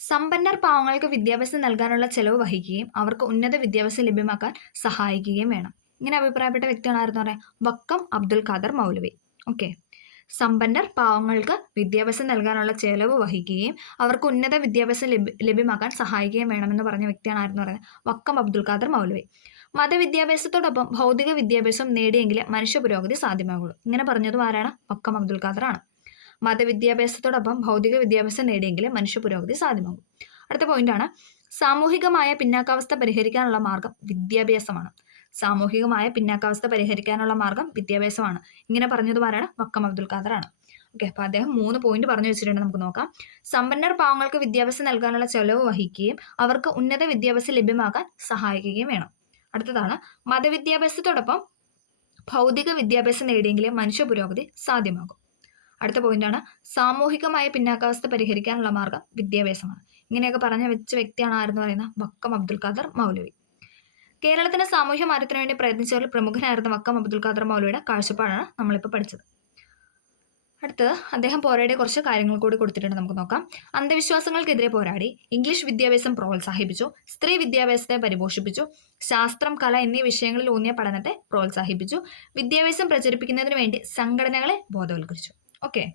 സമ്പന്നർ പാവങ്ങൾക്ക് വിദ്യാഭ്യാസം നൽകാനുള്ള ചെലവ് വഹിക്കുകയും അവർക്ക് ഉന്നത വിദ്യാഭ്യാസം ലഭ്യമാക്കാൻ സഹായിക്കുകയും വേണം. ഇങ്ങനെ അഭിപ്രായപ്പെട്ട വ്യക്തിയാണ് ആരെന്ന് പറയാം? വക്കം അബ്ദുൽ ഖാദർ മൗലവി. ഓക്കെ, സമ്പന്നർ പാവങ്ങൾക്ക് വിദ്യാഭ്യാസം നൽകാനുള്ള ചെലവ് വഹിക്കുകയും അവർക്ക് ഉന്നത വിദ്യാഭ്യാസം ലഭ്യമാക്കാൻ സഹായിക്കുകയും വേണമെന്ന് പറഞ്ഞ വ്യക്തിയാണ് ആരെന്ന് പറയുന്നത്? വക്കം അബ്ദുൽ ഖാദർ മൗലവി. മതവിദ്യാഭ്യാസത്തോടൊപ്പം ഭൗതിക വിദ്യാഭ്യാസം നേടിയെങ്കിലേ മനുഷ്യ പുരോഗതി സാധ്യമാകുള്ളൂ. ഇങ്ങനെ പറഞ്ഞതും ആരാണ്? വക്കം അബ്ദുൽ ഖാദർ ആണ്. മതവിദ്യാഭ്യാസത്തോടൊപ്പം ഭൗതിക വിദ്യാഭ്യാസം നേടിയെങ്കിലേ മനുഷ്യ പുരോഗതി സാധ്യമാകും. അടുത്ത പോയിന്റാണ് സാമൂഹികമായ പിന്നാക്കാവസ്ഥ പരിഹരിക്കാനുള്ള മാർഗം വിദ്യാഭ്യാസമാണ്. സാമൂഹികമായ പിന്നാക്കാവസ്ഥ പരിഹരിക്കാനുള്ള മാർഗം വിദ്യാഭ്യാസമാണ്. ഇങ്ങനെ പറഞ്ഞതും ആരാണ്? വക്കം അബ്ദുൽ ഖാദർ ആണ്. ഓക്കെ, അപ്പോൾ അദ്ദേഹം 3 പോയിന്റ് പറഞ്ഞു വെച്ചിട്ടുണ്ട്. നമുക്ക് നോക്കാം. സമ്പന്നർ പാവങ്ങൾക്ക് വിദ്യാഭ്യാസം നൽകാനുള്ള ചെലവ് വഹിക്കുകയും അവർക്ക് ഉന്നത വിദ്യാഭ്യാസം ലഭ്യമാക്കാൻ സഹായിക്കുകയും വേണം. അടുത്തതാണ് മതവിദ്യാഭ്യാസത്തോടൊപ്പം ഭൗതിക വിദ്യാഭ്യാസം നേടിയെങ്കിലേ മനുഷ്യ പുരോഗതി സാധ്യമാകും. അടുത്ത പോയിന്റാണ് സാമൂഹികമായ പിന്നാക്കാവസ്ഥ പരിഹരിക്കാനുള്ള മാർഗം വിദ്യാഭ്യാസമാണ്. ഇങ്ങനെയൊക്കെ പറഞ്ഞു വെച്ച വ്യക്തിയാണ് ആരെന്ന് പറയുന്നത്? വക്കം അബ്ദുൽ ഖാദർ മൗലവി. കേരളത്തിന്റെ സാമൂഹ്യ മാറ്റത്തിന് വേണ്ടി പ്രയത്നിച്ചവരിൽ പ്രമുഖനായിരുന്ന വക്കം അബ്ദുൽ ഖാദർ മൗലവിയുടെ കാഴ്ചപ്പാടാണ് നമ്മളിപ്പോൾ പഠിച്ചത്. അടുത്തത് അദ്ദേഹം പോരാടിയ കുറച്ച് കാര്യങ്ങൾ കൂടി കൊടുത്തിട്ടുണ്ട്. നമുക്ക് നോക്കാം. അന്ധവിശ്വാസങ്ങൾക്കെതിരെ പോരാടി, ഇംഗ്ലീഷ് വിദ്യാഭ്യാസം പ്രോത്സാഹിപ്പിച്ചു, സ്ത്രീ വിദ്യാഭ്യാസത്തെ പരിപോഷിപ്പിച്ചു, ശാസ്ത്രം, കല എന്നീ വിഷയങ്ങളിൽ ഊന്നിയ പഠനത്തെ പ്രോത്സാഹിപ്പിച്ചു, വിദ്യാഭ്യാസം പ്രചരിപ്പിക്കുന്നതിന് വേണ്ടി സംഘടനകളെ ബോധവൽക്കരിച്ചു. ഓക്കെ,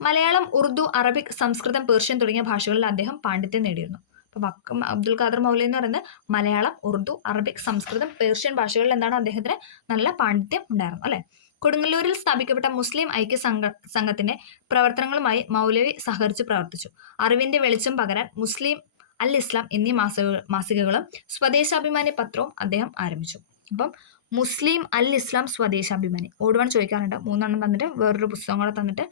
മലയാളം, ഉറുദു, അറബിക്, സംസ്കൃതം, പേർഷ്യൻ തുടങ്ങിയ ഭാഷകളിൽ അദ്ദേഹം പാണ്ഡിത്യം നേടിയിരുന്നു. അപ്പോൾ വക്കം അബ്ദുൽ ഖാദർ മൗലവി എന്ന് പറയുന്നത് മലയാളം, ഉറുദു, അറബിക്, സംസ്കൃതം, പേർഷ്യൻ ഭാഷകളിൽ എന്താണ് അദ്ദേഹത്തിന് നല്ല പാണ്ഡിത്യം ഉണ്ടായിരുന്നു അല്ലെ. കൊടുങ്ങല്ലൂരിൽ സ്ഥാപിക്കപ്പെട്ട മുസ്ലിം ഐക്യ സംഘത്തിന്റെ പ്രവർത്തനങ്ങളുമായി മൗലവി സഹകരിച്ച് പ്രവർത്തിച്ചു. അറിവിന്റെ വെളിച്ചം പകരാൻ മുസ്ലിം, അൽ ഇസ്ലാം എന്നീ മാസികകളും സ്വദേശാഭിമാനി പത്രവും അദ്ദേഹം ആരംഭിച്ചു. അപ്പം മുസ്ലിം, അൽ ഇസ്ലാം, സ്വദേശാഭിമാനി ഓട് 1 ചോദിക്കാറുണ്ട്. 3 തന്നിട്ട് വേറൊരു പുസ്തകം കൂടെ തന്നിട്ട്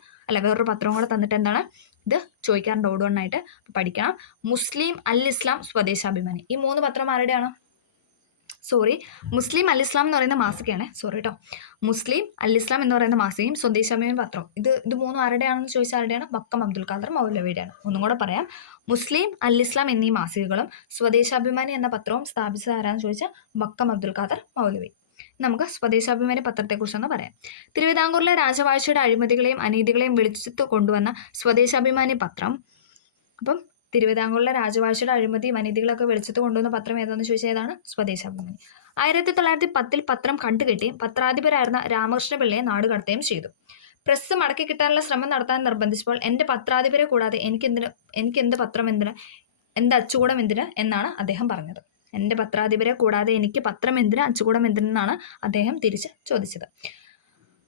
വേറൊരു പത്രം കൂടെ തന്നിട്ട് എന്താണ് ഇത് ചോദിക്കാറുണ്ട് ഓട് 1 ആയിട്ട്. പഠിക്കണം. മുസ്ലിം, അൽ ഇസ്ലാം, സ്വദേശാഭിമാനി. ഈ 3 പത്രം ആരുടെയാണ്? മുസ്ലിം അൽ ഇസ്ലാം എന്ന് പറയുന്ന മാസികയാണ്. മുസ്ലിം അൽ ഇസ്ലാം എന്ന് പറയുന്ന മാസികയും സ്വദേശാഭിമാനി പത്രവും. ഇത് മൂന്നും ആരുടെയാണെന്ന് ചോദിച്ചാൽ ആരുടെയാണ്? വക്കം അബ്ദുൽ ഖാദർ മൗലവിയുടെയാണ്. ഒന്നും കൂടെ പറയാം. മുസ്ലിം അൽ ഇസ്ലാം എന്നീ മാസികകളും സ്വദേശാഭിമാനി എന്ന പത്രവും സ്ഥാപിച്ചത് ആരാന്ന് ചോദിച്ചാൽ വക്കം അബ്ദുൽ ഖാദർ മൗലവി. നമുക്ക് സ്വദേശാഭിമാനി പത്രത്തെക്കുറിച്ചൊന്ന് പറയാം. തിരുവിതാംകൂറിലെ രാജവാഴ്ചയുടെ അഴിമതികളെയും അനീതികളെയും വെളിച്ചത്ത് കൊണ്ടുവന്ന സ്വദേശാഭിമാനി പത്രം. അപ്പം തിരുവിതാംകൂറിലെ രാജവാഴ്ചയുടെ അഴിമതിയും അനീതികളൊക്കെ വെളിച്ചത്ത് കൊണ്ടുവന്ന പത്രം ഏതാണെന്ന് ചോദിച്ചാൽ ഏതാണ്? സ്വദേശാഭിമാനി. 1910 പത്രം കണ്ടുകെട്ടിയും പത്രാധിപരായിരുന്ന രാമകൃഷ്ണ പിള്ളയെ നാടുകടത്തുകയും ചെയ്തു. പ്രസ് മടക്കി കിട്ടാനുള്ള ശ്രമം നടത്താൻ നിർബന്ധിച്ചപ്പോൾ എൻ്റെ പത്രാധിപരെ കൂടാതെ എനിക്ക് പത്രം എന്തിന്, എന്ത് അച്ചുകൂടം എന്തിന് എന്നാണ് അദ്ദേഹം പറഞ്ഞത്. എൻ്റെ പത്രാധിപരെ കൂടാതെ എനിക്ക് പത്രം എന്തിന്, അച്ചുകൂടം എന്തിനെന്നാണ് അദ്ദേഹം തിരിച്ച് ചോദിച്ചത്.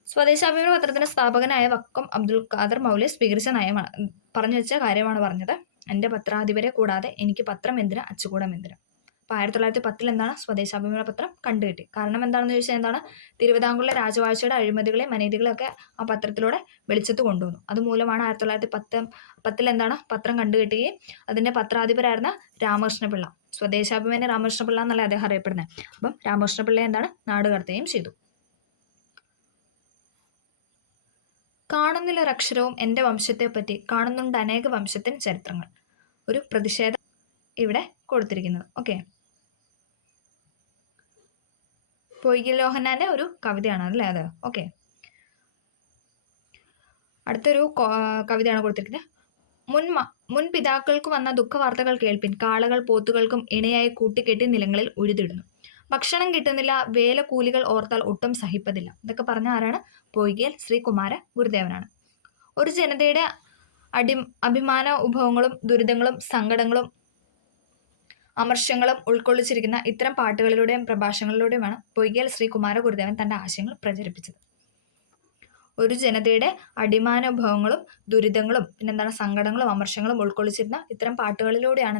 സ്വദേശാഭിമാനി പത്രത്തിന്റെ സ്ഥാപകനായ വക്കം അബ്ദുൽ ഖാദർ മൗലവി സ്വീകരിച്ച നയമാണ്, പറഞ്ഞു വെച്ച കാര്യമാണ് പറഞ്ഞത്. എൻ്റെ പത്രാധിപരെ കൂടാതെ എനിക്ക് പത്രം എന്തിന്, അച്ചുകൂടം എന്തിന്. അപ്പോൾ 1910 എന്താണ്? സ്വദേശാഭിമാനി പത്രം കണ്ടുകിട്ടി. കാരണം എന്താണെന്ന് ചോദിച്ചാൽ എന്താണ്? തിരുവിതാംകൂറിലെ രാജവാഴ്ചയുടെ അഴിമതികളെയും അനീതികളൊക്കെ ആ പത്രത്തിലൂടെ വെളിച്ചത്ത് കൊണ്ടുവന്നു. അതുമൂലമാണ് 1910 എന്താണ്? പത്രം കണ്ടുകിട്ടുകയും അതിൻ്റെ പത്രാധിപരായിരുന്ന രാമകൃഷ്ണപിള്ള, സ്വദേശാഭിമാനി രാമകൃഷ്ണപിള്ള എന്നല്ല അദ്ദേഹം അറിയപ്പെടുന്നത്. അപ്പം രാമകൃഷ്ണപിള്ള എന്താണ്? നാടുകടത്തുകയും ചെയ്തു. കാണുന്നില്ലൊരക്ഷരവും എൻ്റെ വംശത്തെപ്പറ്റി, കാണുന്നുണ്ട് അനേക വംശത്തിൻ ചരിത്രങ്ങൾ. ഒരു പ്രതിഷേധം ഇവിടെ കൊടുത്തിരിക്കുന്നത്. ഓക്കെ, പൊയ്കൽ ലോഹന്നാന്റെ ഒരു കവിതയാണ് അല്ലേ അത്. ഓക്കെ, അടുത്തൊരു കവിതയാണ് കൊടുത്തിരിക്കുന്നത്. മുൻ പിതാക്കൾക്ക് വന്ന ദുഃഖവാർത്തകൾ കേൾപ്പിൻ, കാളകൾ പോത്തുകൾക്കും ഇണയായി കൂട്ടിക്കെട്ടി നിലങ്ങളിൽ ഉഴുതിടുന്നു. ഭക്ഷണം കിട്ടുന്നില്ല, വേലക്കൂലികൾ ഓർത്താൽ ഒട്ടും സഹിപ്പതില്ല. ഇതൊക്കെ പറഞ്ഞ ആരാണ്? പൊയ്കൽ ശ്രീകുമാര ഗുരുദേവനാണ്. ഒരു ജനതയുടെ അഭിമാന ഉഭവങ്ങളും ദുരിതങ്ങളും സങ്കടങ്ങളും അമർഷ്യങ്ങളും ഉൾക്കൊള്ളിച്ചിരിക്കുന്ന ഇത്തരം പാട്ടുകളിലൂടെയും പ്രഭാഷണങ്ങളിലൂടെയുമാണ് പൊയ്കൽ ശ്രീകുമാര ഗുരുദേവൻ തൻ്റെ ആശയങ്ങൾ പ്രചരിപ്പിച്ചത്. ഒരു ജനതയുടെ അടിമാനുഭവങ്ങളും ദുരിതങ്ങളും പിന്നെന്താണ് സങ്കടങ്ങളും അമർഷ്യങ്ങളും ഉൾക്കൊള്ളിച്ചിരുന്ന ഇത്തരം പാട്ടുകളിലൂടെയും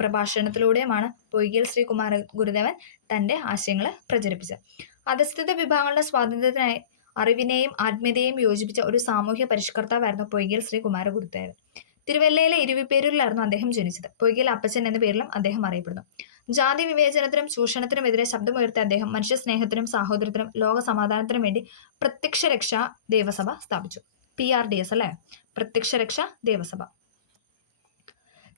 പ്രഭാഷണത്തിലൂടെയുമാണ് പൊയ്കൽ ശ്രീകുമാര ഗുരുദേവൻ തൻ്റെ ആശയങ്ങൾ പ്രചരിപ്പിച്ചത്. അധസ്ഥിത വിഭാഗങ്ങളുടെ സ്വാതന്ത്ര്യത്തിനായി അറിവിനെയും ആത്മീയതയെയും യോജിപ്പിച്ച ഒരു സാമൂഹ്യ പരിഷ്കർത്താവായിരുന്നു പൊയ്കൽ ശ്രീകുമാര ഗുരുദേവൻ. തിരുവല്ലയിലെ ഇരുവിപ്പേരൂരിലായിരുന്നു അദ്ദേഹം ജനിച്ചത്. പൊയ്കൽ അപ്പച്ചൻ എന്ന പേരിലും അദ്ദേഹം അറിയപ്പെടുന്നു. ജാതി വിവേചനത്തിനും ചൂഷണത്തിനുമെതിരെ ശബ്ദമുയർത്തിയ അദ്ദേഹം മനുഷ്യസ്നേഹത്തിനും സാഹോദര്യത്തിനും ലോക സമാധാനത്തിനും വേണ്ടി പ്രത്യക്ഷ രക്ഷാ ദേവസഭ സ്ഥാപിച്ചു. PRDS അല്ലെ, പ്രത്യക്ഷ രക്ഷാ ദേവസഭ.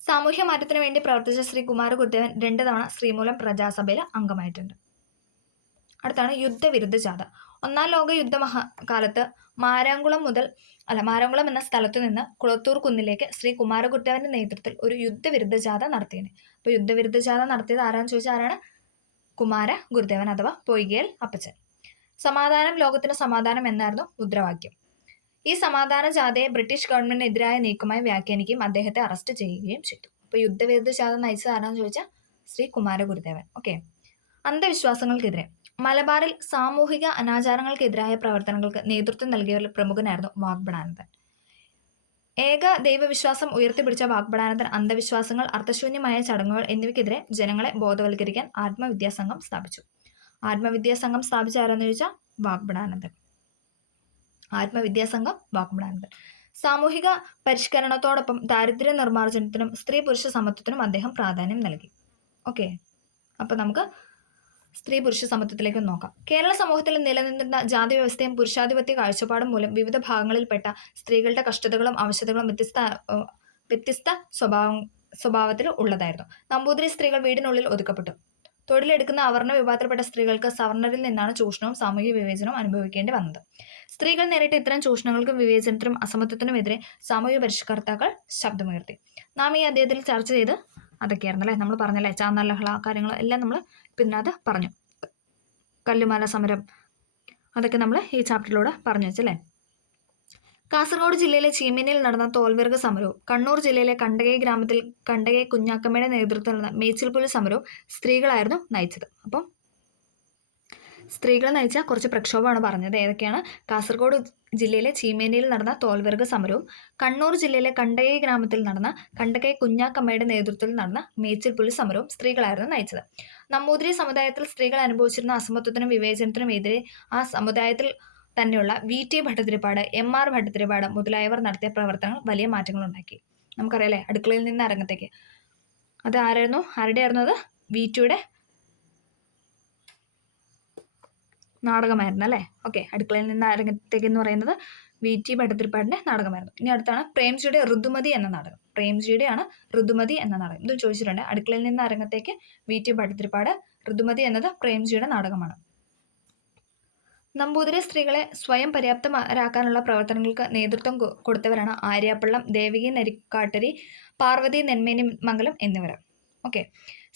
സാമൂഹ്യ മാറ്റത്തിനു വേണ്ടി പ്രവർത്തിച്ച ശ്രീ കുമാര ഗുരുദേവൻ 2 തവണ ശ്രീമൂലം പ്രജാസഭയിൽ അംഗമായിട്ടുണ്ട്. അടുത്താണ് യുദ്ധവിരുദ്ധ ജാഥ. 1-ാം ലോക യുദ്ധകാലത്ത് മാരാങ്കുളം എന്ന സ്ഥലത്തു നിന്ന് കുളത്തൂർ കുന്നിലേക്ക് ശ്രീ കുമാര ഗുരുദേവന്റെ നേതൃത്വത്തിൽ ഒരു യുദ്ധവിരുദ്ധ ജാഥ നടത്തിയത്. അപ്പോൾ യുദ്ധവിരുദ്ധ ജാഥ നടത്തിയത് ആരാന്ന് ചോദിച്ചാൽ ആരാണ്? കുമാര ഗുരുദേവൻ അഥവാ പൊയ്കൽ അപ്പച്ചൻ. സമാധാനം ലോകത്തിന് സമാധാനം എന്നായിരുന്നു മുദ്രാവാക്യം. ഈ സമാധാന ജാഥയെ ബ്രിട്ടീഷ് ഗവൺമെന്റിനെതിരായ നീക്കമായി വ്യാഖ്യാനിക്കുകയും അദ്ദേഹത്തെ അറസ്റ്റ് ചെയ്യുകയും ചെയ്തു. അപ്പോൾ യുദ്ധവിരുദ്ധ ജാഥ നയിച്ചത് ആരാന്ന് ചോദിച്ചാൽ ശ്രീ കുമാര ഗുരുദേവൻ. ഓക്കെ, അന്ധവിശ്വാസങ്ങൾക്കെതിരെ മലബാറിൽ സാമൂഹിക അനാചാരങ്ങൾക്കെതിരായ പ്രവർത്തനങ്ങൾക്ക് നേതൃത്വം നൽകിയവരിൽ പ്രമുഖനായിരുന്നു വാഗ്ഭടാനന്ദൻ. ഏക ദൈവവിശ്വാസം ഉയർത്തിപ്പിടിച്ച വാഗ്ഭടാനന്ദൻ അന്ധവിശ്വാസങ്ങൾ, അർത്ഥശൂന്യമായ ചടങ്ങുകൾ എന്നിവയ്ക്കെതിരെ ജനങ്ങളെ ബോധവൽക്കരിക്കാൻ ആത്മവിദ്യാസംഘം സ്ഥാപിച്ചു. ആത്മവിദ്യാസംഘം സ്ഥാപിച്ച ആരാന്ന് ചോദിച്ചാൽ വാഗ്ഭടാനന്ദൻ. ആത്മവിദ്യാസംഘം വാഗ്ഭടാനന്ദൻ. സാമൂഹിക പരിഷ്കരണത്തോടൊപ്പം ദാരിദ്ര്യ നിർമ്മാർജ്ജനത്തിനും സ്ത്രീ പുരുഷ സമത്വത്തിനും അദ്ദേഹം പ്രാധാന്യം നൽകി. ഓക്കെ, അപ്പൊ നമുക്ക് സ്ത്രീ പുരുഷ സമത്വത്തിലേക്ക് നോക്കാം. കേരള സമൂഹത്തിൽ നിലനിന്നിരുന്ന ജാതി വ്യവസ്ഥയും പുരുഷാധിപത്യ കാഴ്ചപ്പാടും മൂലം വിവിധ ഭാഗങ്ങളിൽപ്പെട്ട സ്ത്രീകളുടെ കഷ്ടതകളും ആവശ്യതകളും വ്യത്യസ്ത സ്വഭാവത്തിൽ ഉള്ളതായിരുന്നു. നമ്പൂതിരി സ്ത്രീകൾ വീടിനുള്ളിൽ ഒതുക്കപ്പെട്ടു. തൊഴിലെടുക്കുന്ന അവർണ വിഭാഗത്തിൽപ്പെട്ട സ്ത്രീകൾക്ക് സവർണരിൽ നിന്നാണ് ചൂഷണവും സാമൂഹിക വിവേചനവും അനുഭവിക്കേണ്ടി വന്നത്. സ്ത്രീകൾ നേരിട്ട് ഇത്തരം ചൂഷണങ്ങൾക്കും വിവേചനത്തിനും അസമത്വത്തിനുമെതിരെ സാമൂഹിക പരിഷ്കർത്താക്കൾ ശബ്ദമുയർത്തി. നാം ഈ അദ്ദേഹത്തിൽ ചർച്ച ചെയ്ത് അതൊക്കെയായിരുന്നു അല്ലേ, നമ്മൾ പറഞ്ഞല്ലേ, ചാന്നാർ ലഹള കാര്യങ്ങൾ എല്ലാം നമ്മൾ ഇതിനകത്ത് പറഞ്ഞു. കല്ലുമാല സമരം അതൊക്കെ നമ്മൾ ഈ ചാപ്റ്ററിലൂടെ പറഞ്ഞു വെച്ചല്ലേ. കാസർഗോഡ് ജില്ലയിലെ ചീമേനിയിൽ നടന്ന തോൽവിറക് സമരവും കണ്ണൂർ ജില്ലയിലെ കണ്ടകൈ ഗ്രാമത്തിൽ കണ്ടകൈ കുഞ്ഞാക്കമ്മയുടെ നേതൃത്വത്തിൽ നടന്ന മേച്ചിൽപ്പുലി സമരവും സ്ത്രീകളായിരുന്നു നയിച്ചത്. അപ്പം സ്ത്രീകൾ നയിച്ച കുറച്ച് പ്രക്ഷോഭമാണ് പറഞ്ഞത്. ഏതൊക്കെയാണ്? കാസർഗോഡ് ജില്ലയിലെ ചീമേനിയിൽ നടന്ന തോൽവിറക് സമരവും കണ്ണൂർ ജില്ലയിലെ കണ്ടകൈ ഗ്രാമത്തിൽ നടന്ന കണ്ടകൈ കുഞ്ഞാക്കമ്മയുടെ നേതൃത്വത്തിൽ നടന്ന മേച്ചിൽപ്പുലി സമരവും സ്ത്രീകളായിരുന്നു നയിച്ചത്. നമ്പൂതിരി സമുദായത്തിൽ സ്ത്രീകൾ അനുഭവിച്ചിരുന്ന അസമത്വത്തിനും വിവേചനത്തിനും എതിരെ ആ സമുദായത്തിൽ തന്നെയുള്ള VT ഭട്ടതിരിപ്പാട്, MR ഭട്ടതിരിപ്പാട് മുതലായവർ നടത്തിയ പ്രവർത്തനങ്ങൾ വലിയ മാറ്റങ്ങൾ ഉണ്ടാക്കി. നമുക്കറിയാലേ, അടുക്കളയിൽ നിന്ന് അരങ്ങത്തേക്ക്. അത് ആരായിരുന്നു? ആരുടെ ആയിരുന്നു അത്? VTയുടെ നാടകമായിരുന്നു അല്ലേ. ഓക്കെ, അടുക്കളയിൽ നിന്ന് അരങ്ങത്തേക്ക് എന്ന് പറയുന്നത് VT ഭട്ടതിരിപ്പാടിൻ്റെ നാടകമായിരുന്നു. ഇനി അടുത്താണ് പ്രേംജിയുടെ ഋതുമതി എന്ന നാടകം. പ്രേംജിയുടെയാണ് ഋതുമതി എന്ന നാടകം. ഇത് ചോദിച്ചിട്ടുണ്ട്. അടുക്കളയിൽ നിന്ന് അരങ്ങത്തേക്ക് VT ഭട്ടതിരിപ്പാട്, ഋതുമതി എന്നത് പ്രേംജിയുടെ നാടകമാണ്. നമ്പൂതിരി സ്ത്രീകളെ സ്വയം പര്യാപ്തരാക്കാനുള്ള പ്രവർത്തനങ്ങൾക്ക് നേതൃത്വം കൊടുത്തവരാണ് ആര്യാപ്പള്ളം, ദേവകി നരിക്കാട്ടരി, പാർവതി നെന്മേനി മംഗലം എന്നിവർ. ഓക്കെ,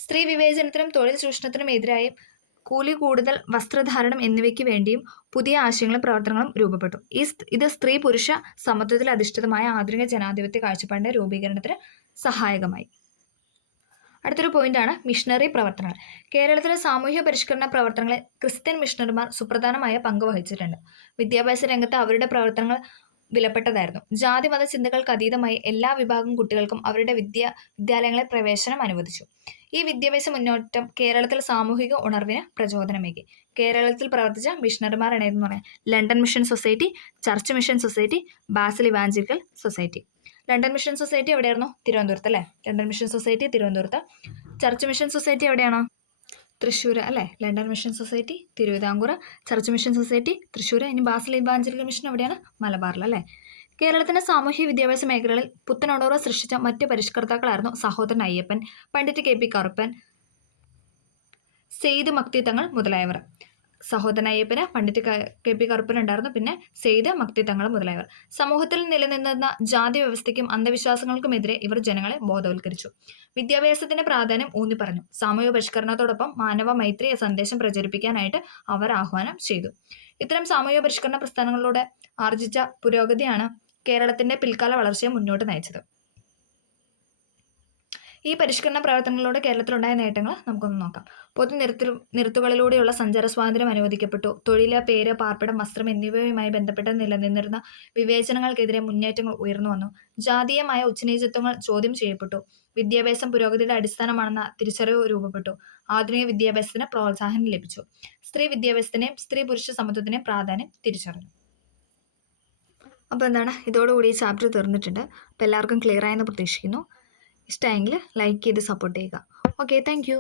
സ്ത്രീ വിവേചനത്തിനും തൊഴിൽ ചൂഷണത്തിനും എതിരായി കൂലി കൂടുതൽ, വസ്ത്രധാരണം എന്നിവയ്ക്ക് വേണ്ടിയും പുതിയ ആശയങ്ങളും പ്രവർത്തനങ്ങളും രൂപപ്പെട്ടു. ഇത് സ്ത്രീ പുരുഷ സമത്വത്തിൽ അധിഷ്ഠിതമായ ആധുനിക ജനാധിപത്യ കാഴ്ചപ്പാടിന്റെ രൂപീകരണത്തിന് സഹായകമായി. അടുത്തൊരു പോയിന്റാണ് മിഷണറി പ്രവർത്തനങ്ങൾ. കേരളത്തിലെ സാമൂഹ്യ പരിഷ്കരണ പ്രവർത്തനങ്ങളിൽ ക്രിസ്ത്യൻ മിഷണറിമാർ സുപ്രധാനമായ പങ്ക് വഹിച്ചിട്ടുണ്ട്. വിദ്യാഭ്യാസ രംഗത്ത് അവരുടെ പ്രവർത്തനങ്ങൾ വിലപ്പെട്ടതായിരുന്നു. ജാതി മത ചിന്തകൾക്ക് അതീതമായി എല്ലാ വിഭാഗം കുട്ടികൾക്കും അവരുടെ വിദ്യാലയങ്ങളിൽ പ്രവേശനം അനുവദിച്ചു. ഈ വിദ്യാഭ്യാസ മുന്നേറ്റം കേരളത്തിൽ സാമൂഹിക ഉണർവിന് പ്രചോദനമേകി. കേരളത്തിൽ പ്രവർത്തിച്ച മിഷണറിമാർ എന്ന് പറയാം London mission society, church mission society, Basil evangelical society. London mission society എവിടെയായിരുന്നു? തിരുവനന്തപുരത്ത് അല്ലേ. ലണ്ടൻ മിഷൻ സൊസൈറ്റി തിരുവനന്തപുരത്ത്. ചർച്ച് മിഷൻ സൊസൈറ്റി എവിടെയാണോ? തൃശ്ശൂർ അല്ലേ. London mission society Thiruvithamkoor, church mission society Thrissur. ഇനി ബാസിൽ ഇവാഞ്ചലിക്കൽ മിഷൻ എവിടെയാണ്? മലബാറിൽ അല്ലേ. കേരളത്തിന്റെ സാമൂഹ്യ വിദ്യാഭ്യാസ മേഖലകളിൽ പുത്തനുണർവ് സൃഷ്ടിച്ച മറ്റ് പരിഷ്കർത്താക്കളായിരുന്നു സഹോദരൻ അയ്യപ്പൻ, പണ്ഡിറ്റ് KP കറുപ്പൻ, സെയ്ദ് മക്തി തങ്ങൾ മുതലായവർ. സഹോദരൻ അയ്യപ്പന്, പണ്ഡിറ്റ് KP കറുപ്പൻ ഉണ്ടായിരുന്നു, പിന്നെ സെയ്ദ് മക്തി തങ്ങൾ മുതലായവർ. സമൂഹത്തിൽ നിലനിന്നിരുന്ന ജാതി വ്യവസ്ഥയ്ക്കും അന്ധവിശ്വാസങ്ങൾക്കുമെതിരെ ഇവർ ജനങ്ങളെ ബോധവൽക്കരിച്ചു. വിദ്യാഭ്യാസത്തിന്റെ പ്രാധാന്യം ഊന്നി പറഞ്ഞു. സാമൂഹിക പരിഷ്കരണത്തോടൊപ്പം മാനവ മൈത്രി സന്ദേശം പ്രചരിപ്പിക്കാനായിട്ട് അവർ ആഹ്വാനം ചെയ്തു. ഇത്തരം സാമൂഹിക പരിഷ്കരണ പ്രസ്ഥാനങ്ങളിലൂടെ ആർജിച്ച പുരോഗതിയാണ് കേരളത്തിന്റെ പിൽക്കാല വളർച്ചയെ മുന്നോട്ട് നയിച്ചത്. ഈ പരിഷ്കരണ പ്രവർത്തനങ്ങളിലൂടെ കേരളത്തിലുണ്ടായ നേട്ടങ്ങൾ നമുക്കൊന്ന് നോക്കാം. പൊതു നിരത്തുകളിലൂടെയുള്ള സഞ്ചാര സ്വാതന്ത്ര്യം അനുവദിക്കപ്പെട്ടു. തൊഴില്, പേര്, പാർപ്പിടം, വസ്ത്രം എന്നിവയുമായി ബന്ധപ്പെട്ട് നിലനിന്നിരുന്ന വിവേചനങ്ങൾക്കെതിരെ മുന്നേറ്റങ്ങൾ ഉയർന്നു വന്നു. ജാതീയമായ ഉച്ചനീചത്വങ്ങൾ ചോദ്യം ചെയ്യപ്പെട്ടു. വിദ്യാഭ്യാസം പുരോഗതിയുടെ അടിസ്ഥാനമാണെന്ന തിരിച്ചറിവ് രൂപപ്പെട്ടു. ആധുനിക വിദ്യാഭ്യാസത്തിന് പ്രോത്സാഹനം ലഭിച്ചു. സ്ത്രീ വിദ്യാഭ്യാസത്തിനെയും സ്ത്രീ പുരുഷ സമത്വത്തിനെയും പ്രാധാന്യം തിരിച്ചറിഞ്ഞു. അപ്പോൾ എന്താണ്, ഇതോടുകൂടി ഈ ചാപ്റ്റർ തീർന്നിട്ടുണ്ട്. അപ്പോൾ എല്ലാവർക്കും ക്ലിയർ ആയെന്ന് പ്രതീക്ഷിക്കുന്നു. ഇഷ്ടമായെങ്കിൽ ലൈക്ക് ചെയ്ത് സപ്പോർട്ട് ചെയ്യുക. Okay, thank you.